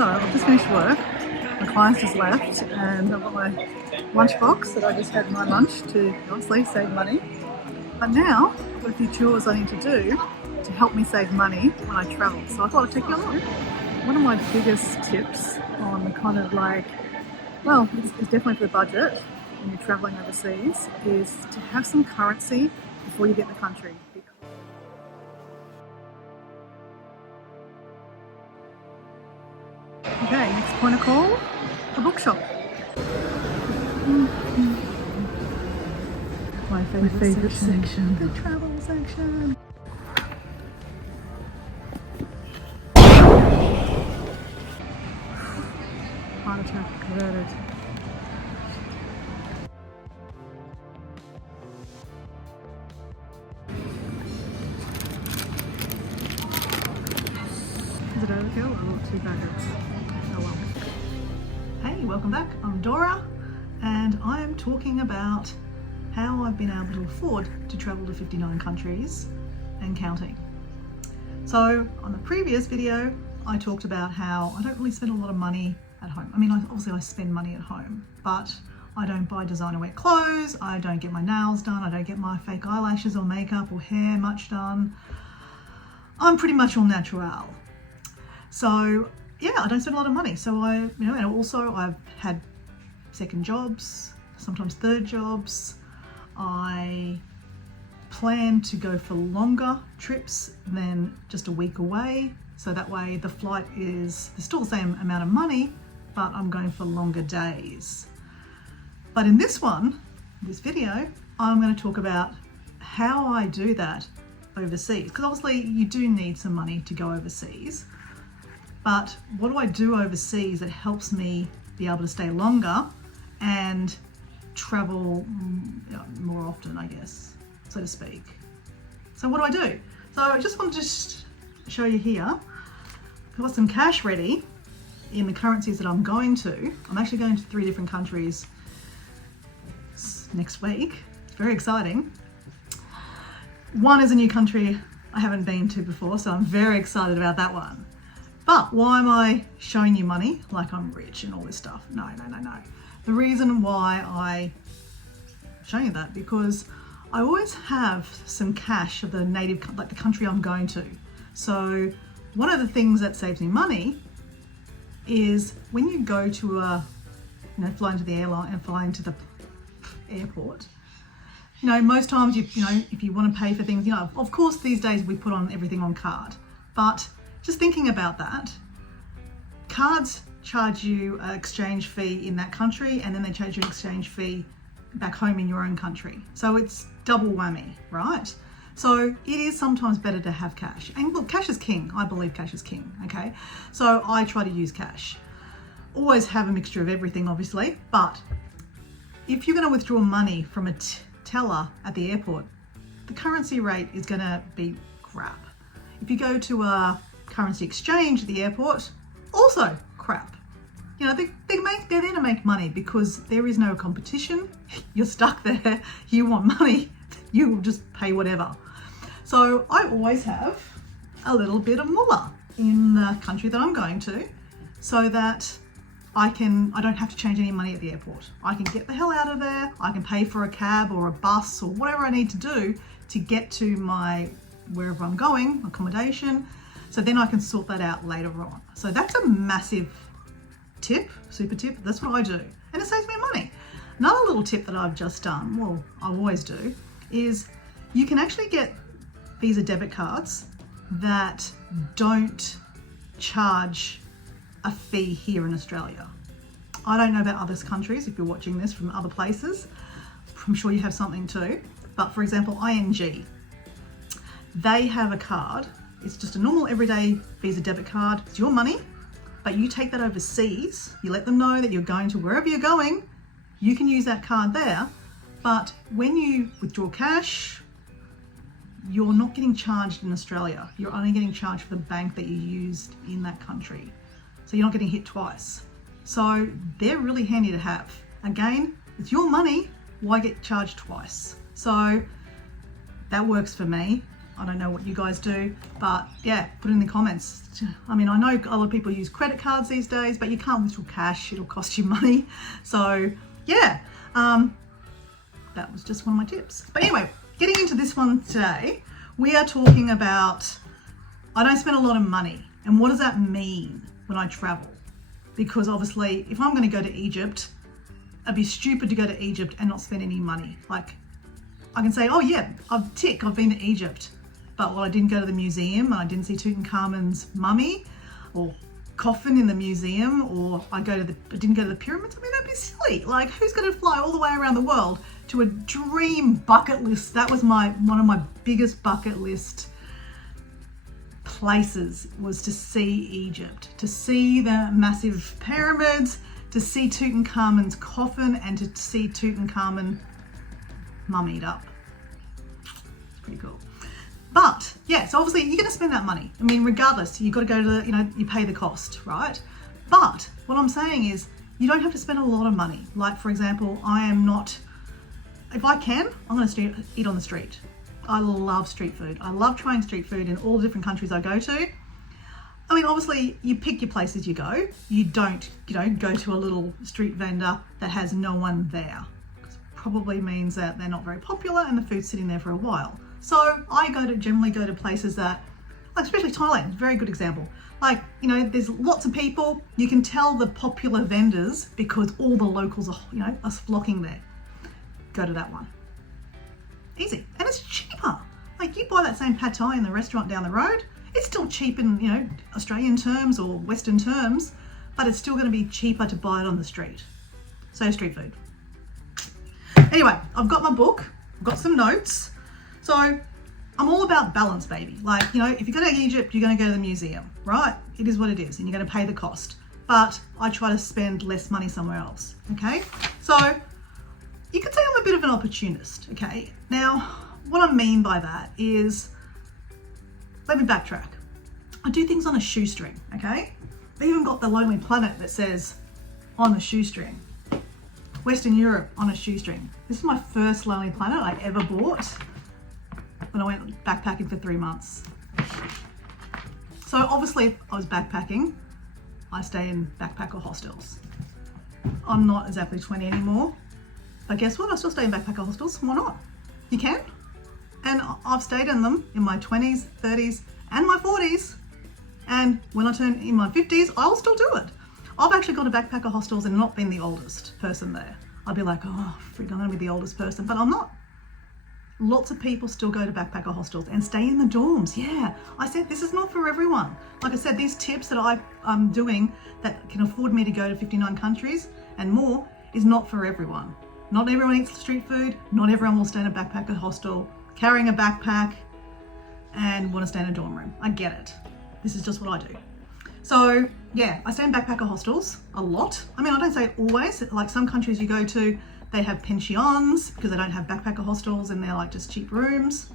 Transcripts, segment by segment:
So I've just finished work, my client's just left, and I've got my lunchbox that I just had my lunch to obviously save money. But now I've got a few chores I need to do to help me save money when I travel. So I thought I'd take you along. One of my biggest tips on the kind of like, well, it's definitely for the budget when you're traveling overseas, is to have some currency before you get in the country. Okay, next point of call, the bookshop. My favourite section, the travel section. Heart attack averted. Is it overkill or 2 packets? Oh well. Hey, welcome back. I'm Dora, and I am talking about how I've been able to afford to travel to 59 countries and counting. So on the previous video, I talked about how I don't really spend a lot of money at home. I mean, obviously I spend money at home, but I don't buy designer wear clothes, I don't get my nails done, I don't get my fake eyelashes or makeup or hair much done. I'm pretty much all natural. So yeah, I don't spend a lot of money. So and also I've had second jobs, sometimes third jobs. I plan to go for longer trips than just a week away. So that way the flight is still the same amount of money, but I'm going for longer days. But in this video, I'm going to talk about how I do that overseas. Because obviously you do need some money to go overseas. But what do I do overseas that helps me be able to stay longer and travel more often, I guess, so to speak. So what do? So I just want to show you here. I've got some cash ready in the currencies that I'm going to. I'm actually going to 3 different countries next week. It's very exciting. One is a new country I haven't been to before, so I'm very excited about that one. But why am I showing you money like I'm rich and all this stuff? No. The reason why I'm showing you that, because I always have some cash of the native, like the country I'm going to. So one of the things that saves me money is when you go to fly into the airline and fly into the airport, most times if you want to pay for things, of course these days we put on everything on card, but just thinking about that, cards charge you an exchange fee in that country, and then they charge you an exchange fee back home in your own country. So it's double whammy, right? So it is sometimes better to have cash. And look, cash is king. I believe cash is king, okay? So I try to use cash. Always have a mixture of everything, obviously, but if you're going to withdraw money from a teller at the airport, the currency rate is going to be crap. If you go to a currency exchange at the airport, also crap. They're there to make money because there is no competition. You're stuck there. You want money, you will just pay whatever. So I always have a little bit of mullah in the country that I'm going to, so that I don't have to change any money at the airport. I can get the hell out of there. I can pay for a cab or a bus or whatever I need to do to get to wherever I'm going, accommodation. So then I can sort that out later on. So that's a massive tip, super tip. That's what I do. And it saves me money. Another little tip that I've just done, well, I always do, is you can actually get Visa debit cards that don't charge a fee here in Australia. I don't know about other countries, if you're watching this from other places. I'm sure you have something too. But for example, ING, they have a card. It's just a normal everyday Visa debit card. It's your money, but you take that overseas. You let them know that you're going to wherever you're going. You can use that card there, but when you withdraw cash, you're not getting charged in Australia. You're only getting charged for the bank that you used in that country. So you're not getting hit twice. So they're really handy to have. Again, it's your money, why get charged twice? So that works for me. I don't know what you guys do, but yeah, put it in the comments. I mean, I know a lot of people use credit cards these days, but you can't withdraw cash. It'll cost you money. So yeah, that was just one of my tips. But anyway, getting into this one today, we are talking about, I don't spend a lot of money. And what does that mean when I travel? Because obviously, if I'm going to go to Egypt, I'd be stupid to go to Egypt and not spend any money. Like, I can say, oh yeah, I've been to Egypt, but well, I didn't go to the museum and I didn't see Tutankhamun's mummy or coffin in the museum, or I didn't go to the pyramids. I mean, that'd be silly. Like, who's going to fly all the way around the world to a dream bucket list? That was one of my biggest bucket list places, was to see Egypt, to see the massive pyramids, to see Tutankhamun's coffin, and to see Tutankhamun mummied up. It's pretty cool. But yeah, so obviously you're going to spend that money. I mean, regardless, you've got to go to you pay the cost, right? But what I'm saying is, you don't have to spend a lot of money. Like, for example, if I can, I'm going to eat on the street. I love street food. I love trying street food in all the different countries I go to. I mean, obviously you pick your places you go. You don't, go to a little street vendor that has no one there. Probably means that they're not very popular and the food's sitting there for a while. So I generally go to places that, like especially Thailand, very good example. Like, there's lots of people. You can tell the popular vendors because all the locals are flocking there. Go to that one. Easy. And it's cheaper. Like, you buy that same pad thai in the restaurant down the road, it's still cheap in, Australian terms or Western terms, but it's still going to be cheaper to buy it on the street. So street food. Anyway, I've got my book, I've got some notes. So I'm all about balance, baby. Like, if you go to Egypt, you're going to go to the museum, right? It is what it is, and you're going to pay the cost. But I try to spend less money somewhere else, okay? So you could say I'm a bit of an opportunist, okay? Now, what I mean by that is, let me backtrack. I do things on a shoestring, okay? I've even got the Lonely Planet that says on a shoestring. Western Europe on a shoestring. This is my first Lonely Planet I ever bought when I went backpacking for 3 months. So obviously if I was backpacking, I stay in backpacker hostels. I'm not exactly 20 anymore, but guess what? I still stay in backpacker hostels. Why not? You can. And I've stayed in them in my 20s, 30s, and my 40s. And when I turn in my 50s, I'll still do it. I've actually gone to backpacker hostels and not been the oldest person there. I'd be like, oh, freak, I'm gonna be the oldest person, but I'm not. Lots of people still go to backpacker hostels and stay in the dorms. Yeah, I said this is not for everyone. Like I said, these tips that I'm doing that can afford me to go to 59 countries and more is not for everyone. Not everyone eats street food. Not everyone will stay in a backpacker hostel, carrying a backpack and want to stay in a dorm room. I get it. This is just what I do. So yeah, I stay in backpacker hostels a lot. I mean, I don't say always. Like some countries you go to, they have pensions because they don't have backpacker hostels and they're like just cheap rooms.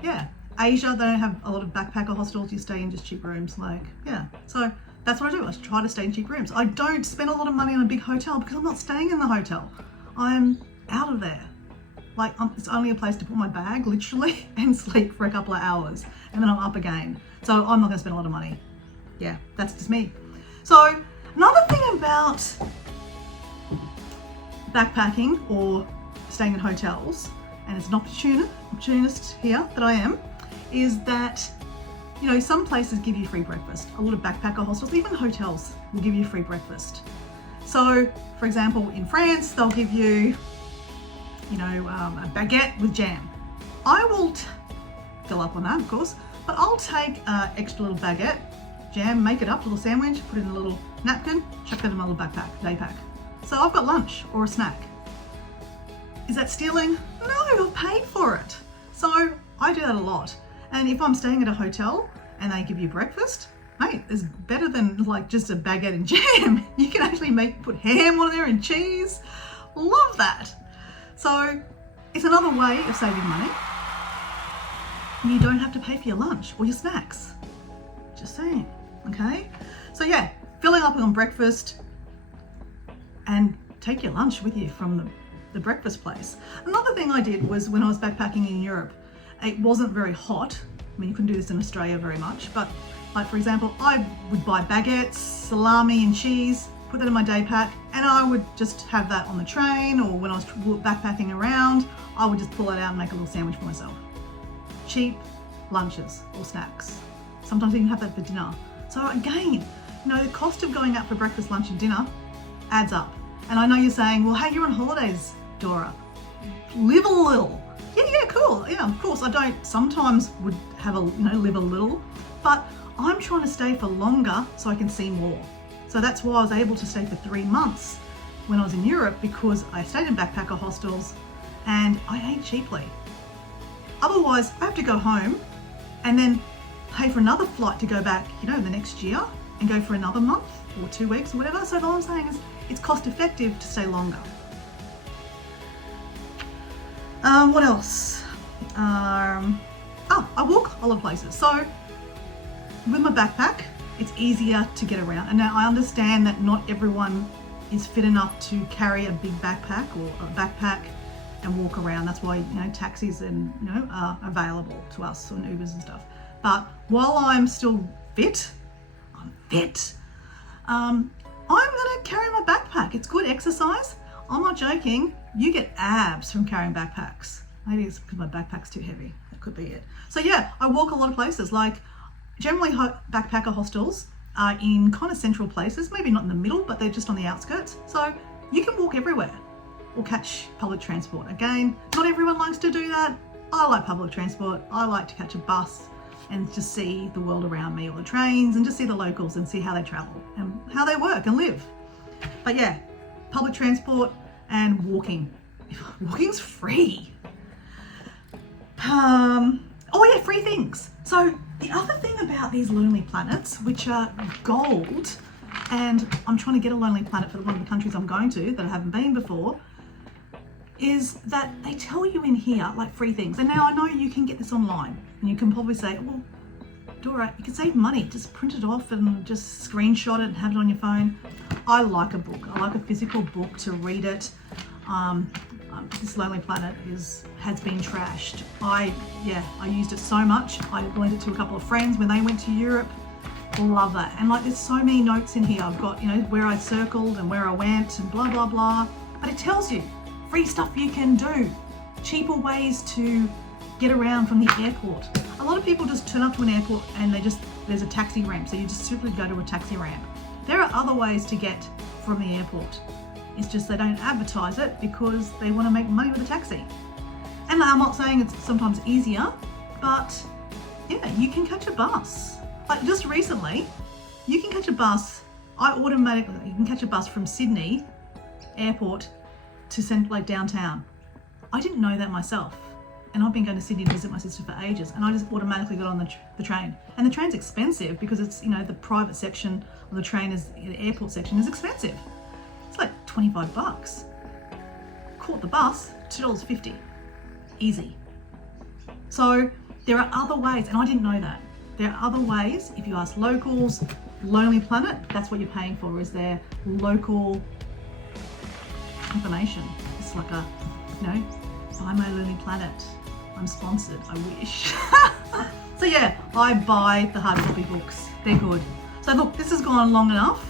Yeah, Asia, they don't have a lot of backpacker hostels. You stay in just cheap rooms. Like, yeah. So that's what I do. I try to stay in cheap rooms. I don't spend a lot of money on a big hotel because I'm not staying in the hotel. I'm out of there. Like, it's only a place to put my bag, literally, and sleep for a couple of hours. And then I'm up again. So I'm not gonna spend a lot of money. Yeah, that's just me. So another thing about backpacking or staying in hotels, and it's an opportunist here that I am, is that, some places give you free breakfast. A lot of backpacker hostels, even hotels, will give you free breakfast. So, for example, in France, they'll give you, a baguette with jam. I will fill up on that, of course, but I'll take an extra little baguette, jam, make it up, little sandwich, put it in a little napkin, chuck that in my little backpack, day pack. So I've got lunch or a snack. Is that stealing? No, I've paid for it. So I do that a lot. And if I'm staying at a hotel and they give you breakfast, mate, it's better than like just a baguette and jam. You can actually put ham on there and cheese. Love that. So it's another way of saving money. You don't have to pay for your lunch or your snacks. Just saying, okay? So yeah, filling up on breakfast and take your lunch with you from the breakfast place. Another thing I did was when I was backpacking in Europe, it wasn't very hot I mean, you couldn't do this in Australia very much, but like for example, I would buy baguettes, salami and cheese, put that in my day pack, and I would just have that on the train, or when I was backpacking around, I would just pull it out and make a little sandwich for myself. Cheap lunches or snacks. Sometimes you can have that for dinner. So again, you know, the cost of going out for breakfast, lunch and dinner adds up. And I know you're saying, well, hey, you're on holidays, Dora. Live a little. Yeah, cool. Yeah, of course, I don't sometimes would have live a little, but I'm trying to stay for longer so I can see more. So that's why I was able to stay for 3 months when I was in Europe, because I stayed in backpacker hostels and I ate cheaply. Otherwise, I have to go home and then pay for another flight to go back, the next year and go for another month or 2 weeks or whatever. So all I'm saying is it's cost effective to stay longer. What else? I walk a lot of places. So with my backpack, it's easier to get around. And now I understand that not everyone is fit enough to carry a big backpack or a backpack and walk around. That's why, taxis are available to us, or Ubers and stuff. But while I'm still fit, I'm gonna carry my backpack. It's good exercise. I'm not joking. You get abs from carrying backpacks. Maybe it's because my backpack's too heavy. That could be it. So yeah, I walk a lot of places. Like generally backpacker hostels are in kind of central places, maybe not in the middle, but they're just on the outskirts. So you can walk everywhere or catch public transport. Again, not everyone likes to do that. I like public transport. I like to catch a bus and just see the world around me, or the trains, and just see the locals and see how they travel and how they work and live. But yeah, public transport and walking. Walking's free. Free things. So the other thing about these Lonely Planets, which are gold, and I'm trying to get a Lonely Planet for one of the countries I'm going to that I haven't been before, is that they tell you in here, like, free things. And now I know you can get this online, and you can probably say, well, Dora, you can save money, just print it off and just screenshot it and have it on your phone. I like a book. I like a physical book to read it. This Lonely Planet has been trashed. I used it so much. I lent it to a couple of friends when they went to Europe. Love that. And like, there's so many notes in here. I've got, where I circled and where I went and blah, blah, blah. But it tells you free stuff you can do, cheaper ways to get around from the airport. A lot of people just turn up to an airport and there's a taxi ramp. So you just simply go to a taxi ramp. There are other ways to get from the airport. It's just they don't advertise it because they want to make money with a taxi. And I'm not saying it's sometimes easier, but yeah, you can catch a bus. Like just recently, you can catch a bus. You can catch a bus from Sydney airport to downtown. I didn't know that myself. And I've been going to Sydney to visit my sister for ages, and I just automatically got on the train. And the train's expensive because it's, the private section of the train the airport section is expensive. It's like $25. Caught the bus, $2.50. Easy. So there are other ways, and I didn't know that. There are other ways. If you ask locals, Lonely Planet, that's what you're paying for, is their local information. It's like a, buy my Lonely Planet. I'm sponsored, I wish. So yeah, I buy the hard copy books. They're good. So look, this has gone long enough,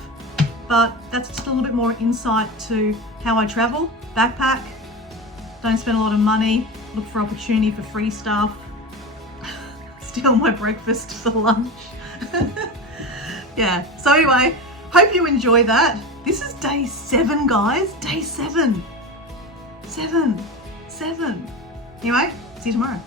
but that's just a little bit more insight to how I travel. Backpack, don't spend a lot of money, look for opportunity for free stuff, steal my breakfast for lunch. Yeah, so anyway, hope you enjoy that. This is day 7, guys. Day 7. 7. Anyway, see you tomorrow.